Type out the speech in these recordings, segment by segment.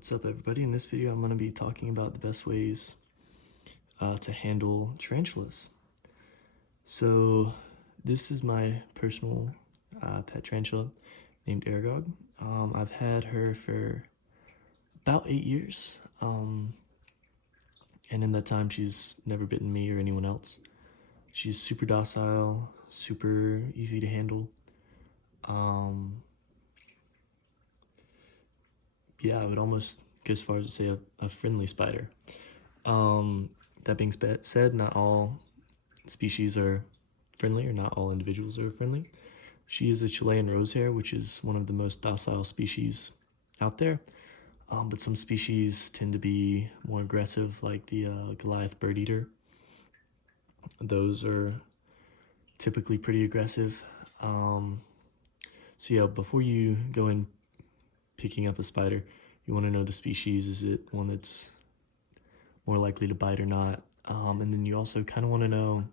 What's up, everybody? In this video, I'm going to be talking about the best ways to handle tarantulas. So this is my personal pet tarantula named Aragog. I've had her for about 8 years, and in that time, she's never bitten me or anyone else. She's super docile, super easy to handle. Yeah, I would almost go as far as to say a friendly spider. That being said, not all species are friendly, or not all individuals are friendly. She is a Chilean rosehair, which is one of the most docile species out there. But some species tend to be more aggressive, like the Goliath bird eater. Those are typically pretty aggressive. So yeah, before you go in picking up a spider, you want to know the species. Is it one that's more likely to bite or not? And then you also kind of want to know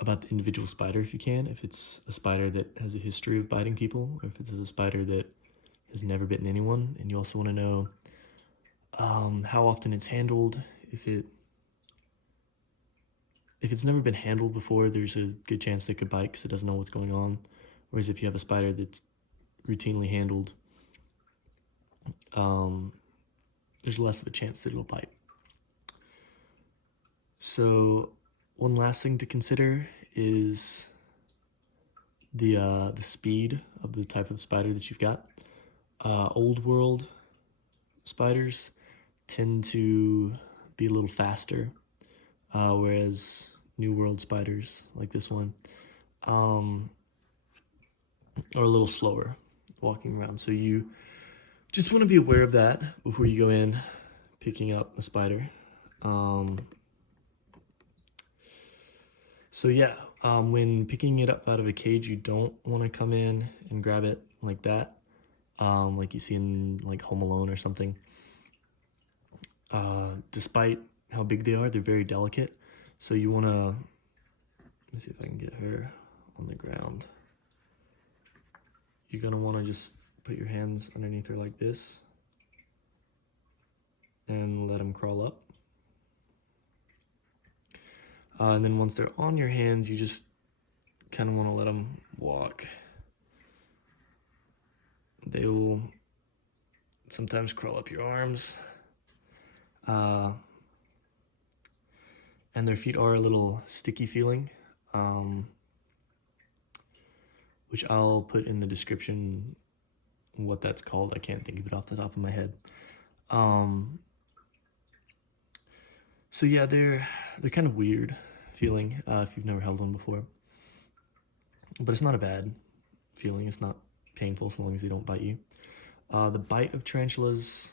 about the individual spider if you can. If it's a spider that has a history of biting people, or if it's a spider that has never bitten anyone. And you also want to know how often it's handled. If it's never been handled before, there's a good chance that it could bite because it doesn't know what's going on. Whereas if you have a spider that's routinely handled, there's less of a chance that it'll bite. So one last thing to consider is the speed of the type of spider that you've got. Old world spiders tend to be a little faster, whereas new world spiders, like this one, are a little slower walking around. So you just want to be aware of that before you go in picking up a spider. So yeah, when picking it up out of a cage, you don't want to come in and grab it like that, like you see in like Home Alone or something. Despite how big they are, they're very delicate. So you want to, let me see if I can get her on the ground. You're going to want to just put your hands underneath her like this and let them crawl up. And then once they're on your hands, you just kind of want to let them walk. They will sometimes crawl up your arms. And their feet are a little sticky feeling, which I'll put in the description what that's called. I can't think of it off the top of my head. So yeah, they're kind of weird feeling if you've never held one before. But it's not a bad feeling. It's not painful so long as they don't bite you. The bite of tarantulas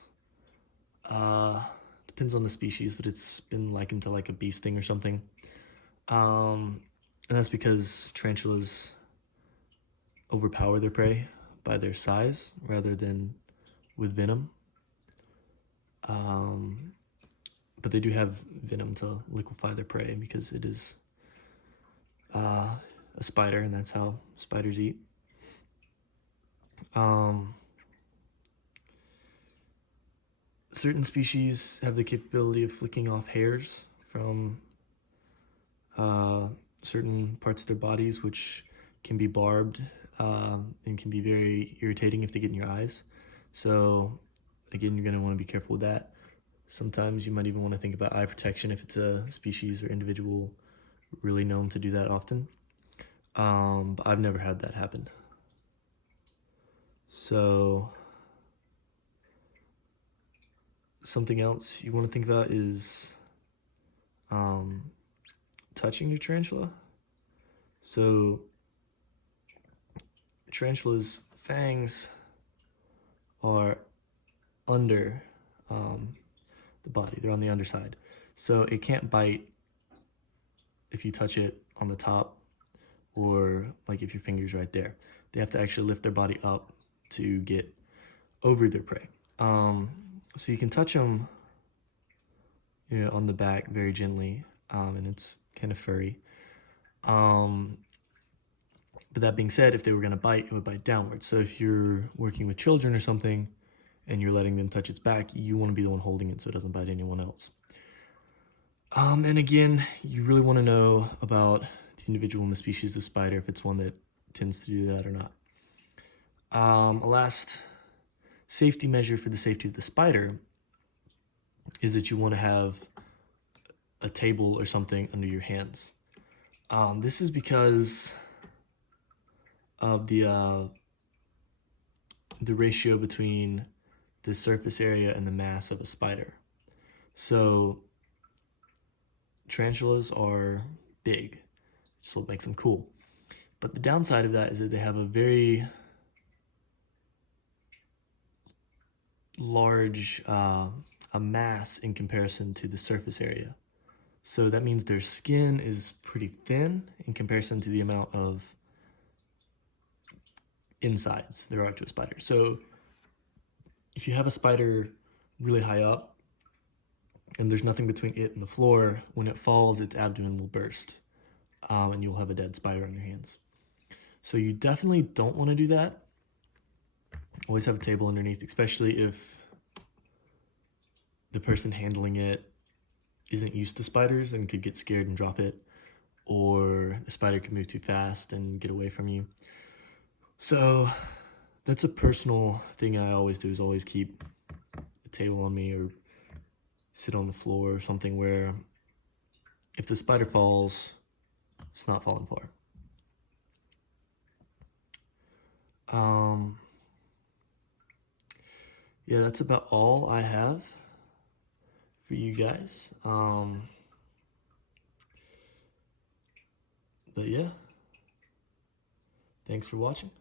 depends on the species, but it's been likened to like a bee sting or something. And that's because tarantulas overpower their prey by their size rather than with venom. But they do have venom to liquefy their prey because it is a spider, and that's how spiders eat. Certain species have the capability of flicking off hairs from certain parts of their bodies, which can be barbed and can be very irritating if they get in your eyes. So again, you're going to want to be careful with that. Sometimes you might even want to think about eye protection if it's a species or individual really known to do that often. But I've never had that happen. So something else you want to think about is touching your tarantula. So tarantula's fangs are under the body. They're on the underside. So it can't bite if you touch it on the top, or like if your finger's right there. They have to actually lift their body up to get over their prey. So you can touch them, on the back very gently, and it's kind of furry. But that being said, if they were going to bite, it would bite downwards. So if you're working with children or something, and you're letting them touch its back, you want to be the one holding it so it doesn't bite anyone else. And again, you really want to know about the individual and the species of spider, if it's one that tends to do that or not. A last safety measure for the safety of the spider is that you want to have a table or something under your hands. This is because of the ratio between the surface area and the mass of a spider. So tarantulas are big, so what makes them cool. But the downside of that is that they have a very large a mass in comparison to the surface area. So that means their skin is pretty thin in comparison to the amount of insides there are to a spider. So if you have a spider really high up and there's nothing between it and the floor, when it falls, its abdomen will burst and you'll have a dead spider on your hands. So you definitely don't want to do that. Always have a table underneath, especially if the person handling it isn't used to spiders and could get scared and drop it, or the spider can move too fast and get away from you. So that's a personal thing I always do, is always keep a table on me or sit on the floor or something where if the spider falls, it's not falling far. Yeah, that's about all I have for you guys. But yeah, thanks for watching.